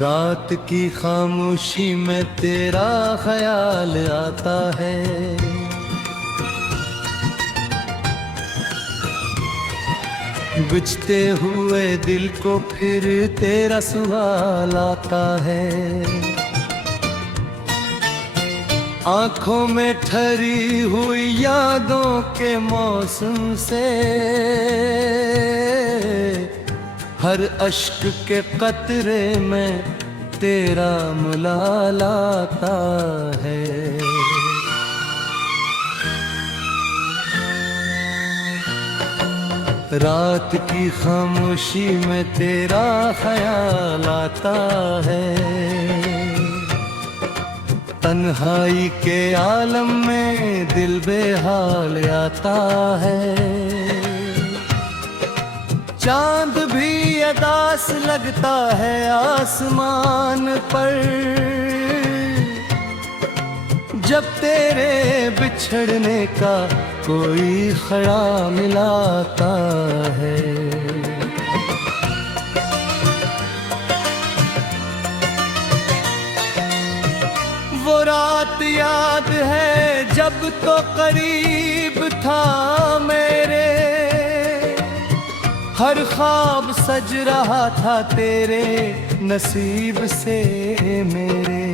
रात की खामोशी में तेरा ख्याल आता है, बुझते हुए दिल को फिर तेरा सवाल आता है। आंखों में ठहरी हुई यादों के मौसम से हर अश्क के कतरे में तेरा मुलाल आता है। रात की खामोशी में तेरा ख्याल आता है, तन्हाई के आलम में दिल बेहाल आता है। चांद भी उदास लगता है आसमान पर, जब तेरे बिछड़ने का कोई ख्याल मिलाता है। वो रात याद है जब तो करीब था मेरे, हर ख्वाब सज रहा था तेरे नसीब से मेरे।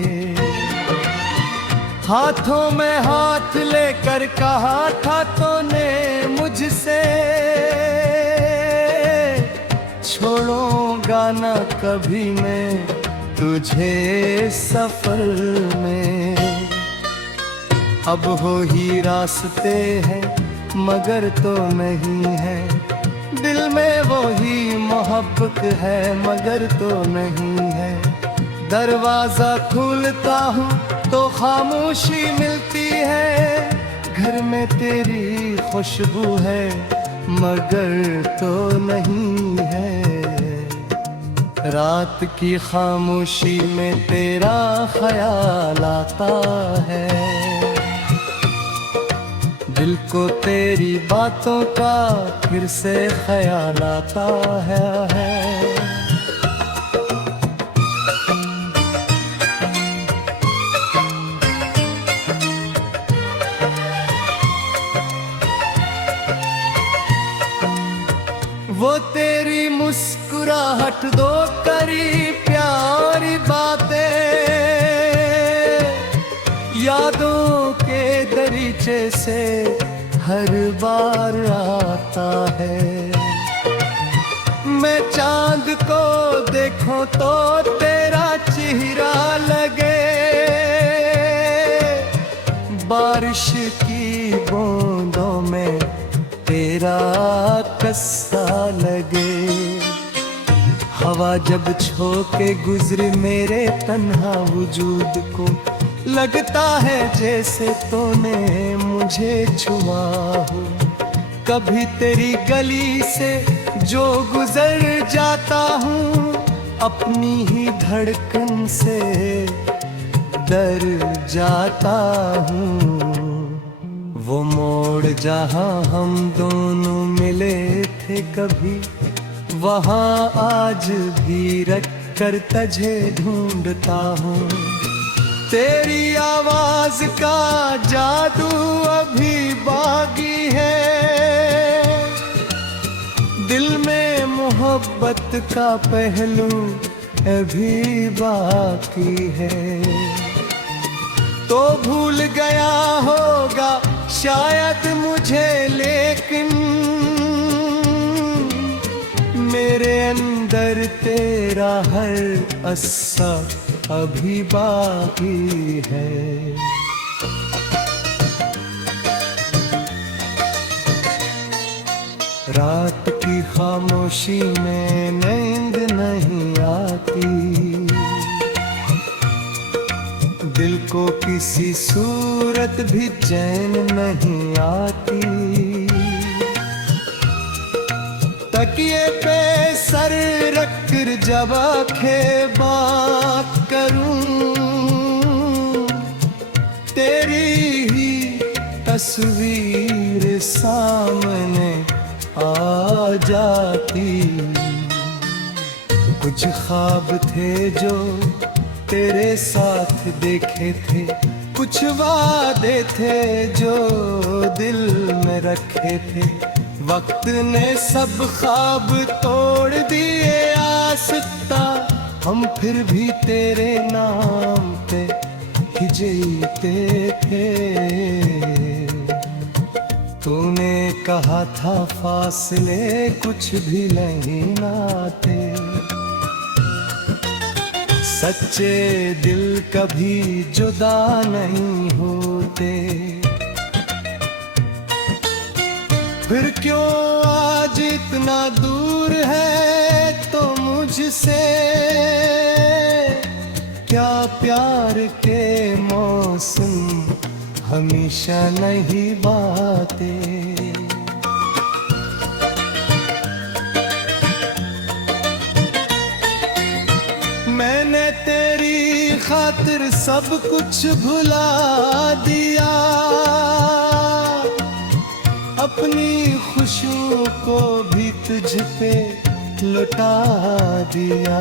हाथों में हाथ लेकर कहा था तूने मुझसे, छोड़ूंगा ना कभी मैं तुझे सफर में। अब हो ही रास्ते हैं मगर तो नहीं है, दिल में वो ही मोहब्बत है मगर तो नहीं है। दरवाजा खोलता हूँ तो खामोशी मिलती है, घर में तेरी खुशबू है मगर तो नहीं है। रात की खामोशी में तेरा ख्याल आता है, दिल को तेरी बातों का फिर से ख्याल आता है। वो तेरी मुस्कुराहट दो करी प्यारी बातें, यादों के दरीचे से हर बार आता है। मैं चांद को देखूं तो तेरा चेहरा लगे, बारिश की बूंदों में तेरा कस्सा लगे। हवा जब झोंके गुजरे मेरे तन्हा वजूद को, लगता है जैसे तूने मुझे छुआ हो। कभी तेरी गली से जो गुजर जाता हूँ, अपनी ही धड़कन से डर जाता हूँ। वो मोड़ जहाँ हम दोनों मिले थे कभी, वहाँ आज भी रख कर तुझे ढूंढता हूँ। तेरी आवाज का जादू अभी बाकी है, दिल में मोहब्बत का पहलू अभी बाकी है। तो भूल गया होगा शायद मुझे, लेकिन मेरे अंदर तेरा हर अस्सा अभी बाकी है। रात की खामोशी में नींद नहीं आती, दिल को किसी सूरत भी चैन नहीं आती। तकिए पे सर रख कर जब आंखें बात करूं, तेरी ही तस्वीर सामने आ जाती। कुछ ख्वाब थे जो तेरे साथ देखे थे, कुछ वादे थे जो दिल में रखे थे। वक्त ने सब ख्वाब तोड़ दिए आसता, हम फिर भी तेरे नाम पे ही जीते थे। तूने कहा था फासले कुछ भी नहीं नाते, सच्चे दिल कभी जुदा नहीं होते। फिर क्यों आज इतना दूर है तो मुझसे, क्या प्यार के मौसम हमेशा नहीं बातें। मैंने तेरी खातिर सब कुछ भुला दिया, अपनी खुशियों को भी तुझ पे लुटा दिया।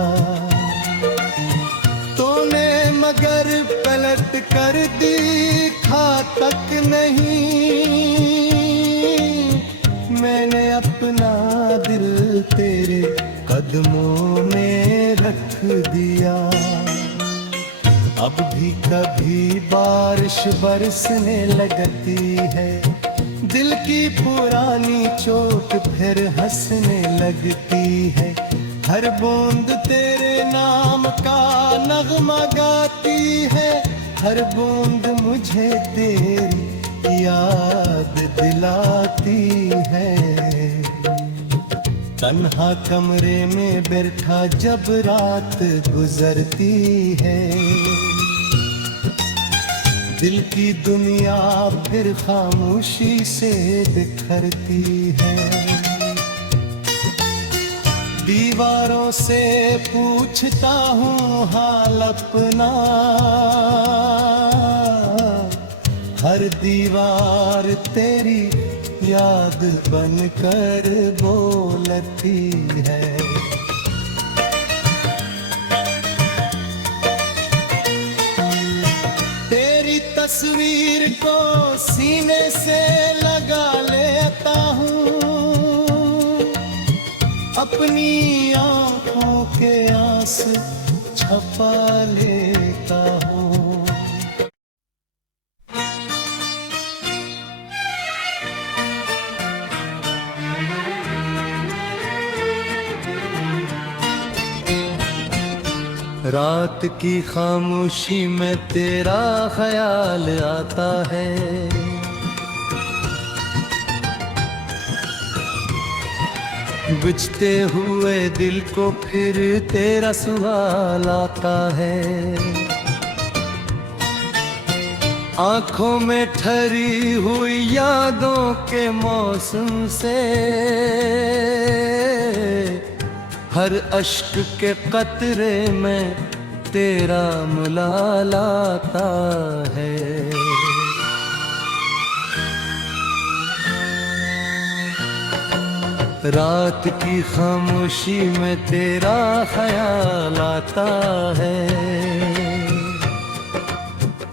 तूने मगर पलट कर देखा तक नहीं, मैंने अपना दिल तेरे कदमों में रख दिया। अब भी कभी बारिश बरसने लगती है, दिल की पुरानी चोट फिर हंसने लगती है। हर बूंद तेरे नाम का नगमा गाती है, हर बूंद मुझे तेरी याद दिलाती है। तन्हा कमरे में बैठा जब रात गुजरती है, दिल की दुनिया फिर खामोशी से बिखरती है। दीवारों से पूछता हूँ हाल अपना, हर दीवार तेरी याद बनकर बोलती है। तेरी तस्वीर को सीने से लगा लेता हूँ, अपनी आँखों के आंसू छपा लेता हूँ। रात की खामोशी में तेरा ख्याल आता है, बुझते हुए दिल को फिर तेरा सवाल आता है। आंखों में ठहरी हुई यादों के मौसम से, हर अश्क के कतरे में तेरा मुलाल आता है। रात की खामोशी में तेरा ख्याल आता है,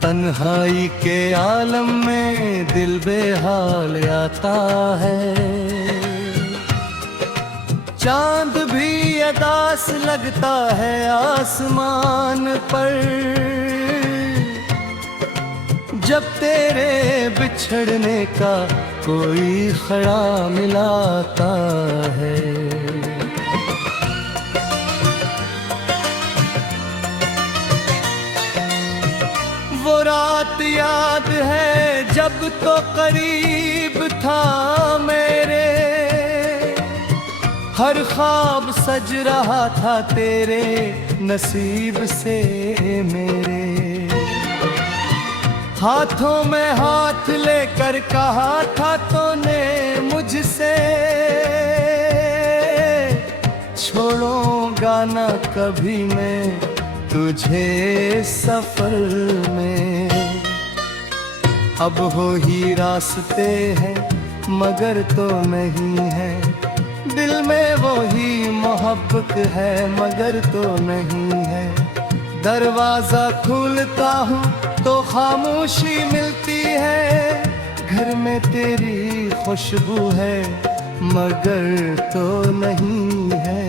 तन्हाई के आलम में दिल बेहाल आता है। चांद भी अदास लगता है आसमान पर, जब तेरे बिछड़ने का कोई खड़ा मिलाता है। वो रात याद है जब तो करीब था मेरे, हर ख्वाब सज रहा था तेरे नसीब से मेरे। हाथों में हाथ लेकर कहा था तूने मुझसे, छोड़ूंगा ना कभी मैं तुझे सफर में। अब हो ही रास्ते हैं मगर तो नहीं है, दिल में वो ही मोहब्बत है मगर तो नहीं है। दरवाजा खोलता हूँ तो खामोशी मिलती है। घर में तेरी खुशबू है मगर तो नहीं है।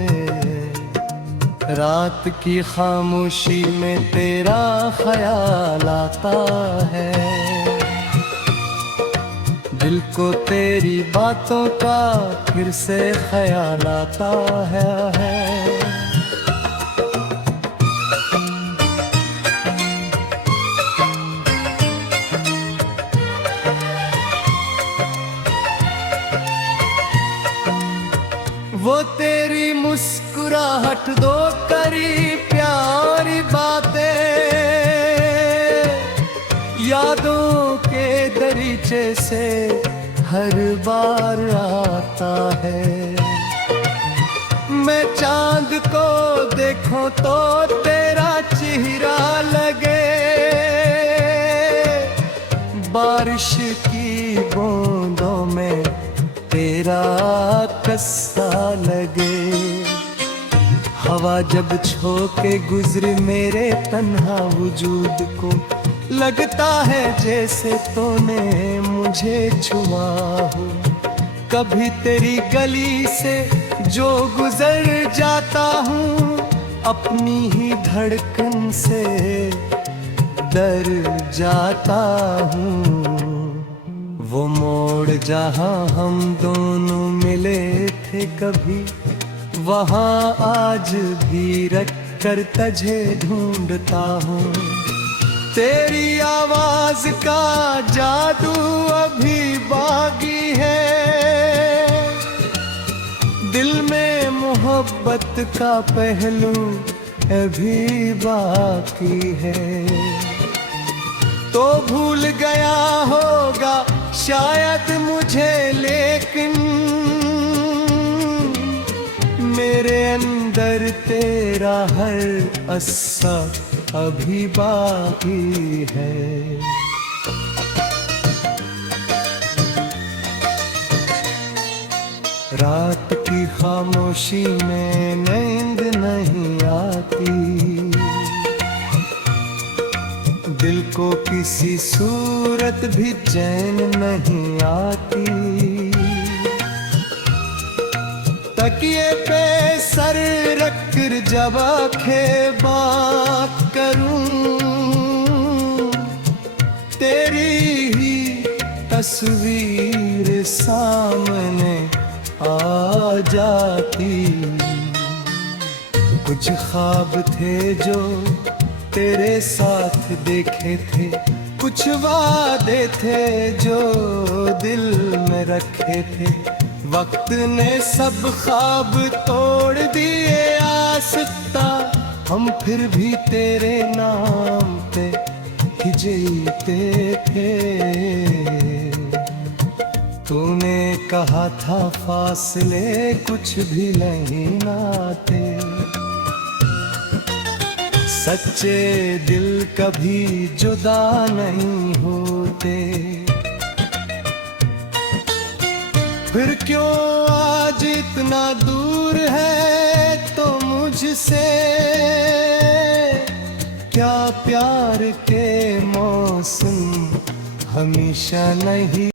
रात की खामोशी में तेरा ख्याल आता है। दिल को तेरी बातों का फिर से ख्याल आता है। वो तेरी मुस्कुराहट दो करी प्यारी बातें यादों के दरीचे से हर बार आता है। मैं चांद को देखूं तो तेरा चेहरा लगे। बारिश की बूंदों में तेरा कस्सा लगे। हवा जब छोके गुजरे मेरे तन्हा वजूद को, लगता है जैसे तूने मुझे छुआ हो। कभी तेरी गली से जो गुजर जाता हूँ, अपनी ही धड़कन से डर जाता हूँ। वो मोड़ जहाँ हम दोनों मिले थे कभी, वहाँ आज भी रख कर तुझे ढूंढता हूँ। तेरी आवाज का जादू अभी बाकी है। दिल में मोहब्बत का पहलू अभी बाकी है। तो भूल गया होगा शायद मुझे, लेकिन मेरे अंदर तेरा हर अस्सा अभी बाकी है। रात की खामोशी में नींद नहीं आती। दिल को किसी सूरत भी चैन नहीं आती। तकिए पे सर रख कर जब आंखें बात करूं, तेरी ही तस्वीर सामने आ जाती। कुछ ख्वाब थे जो तेरे साथ देखे थे, कुछ वादे थे जो दिल में रखे थे। वक्त ने सब ख्वाब तोड़ दिए आसता, हम फिर भी तेरे नाम पे ही जीते थे। तूने कहा था फासले कुछ भी नहीं नाते। सच्चे दिल कभी जुदा नहीं होते। फिर क्यों आज इतना दूर है तो मुझसे? क्या प्यार के मौसम हमेशा नहीं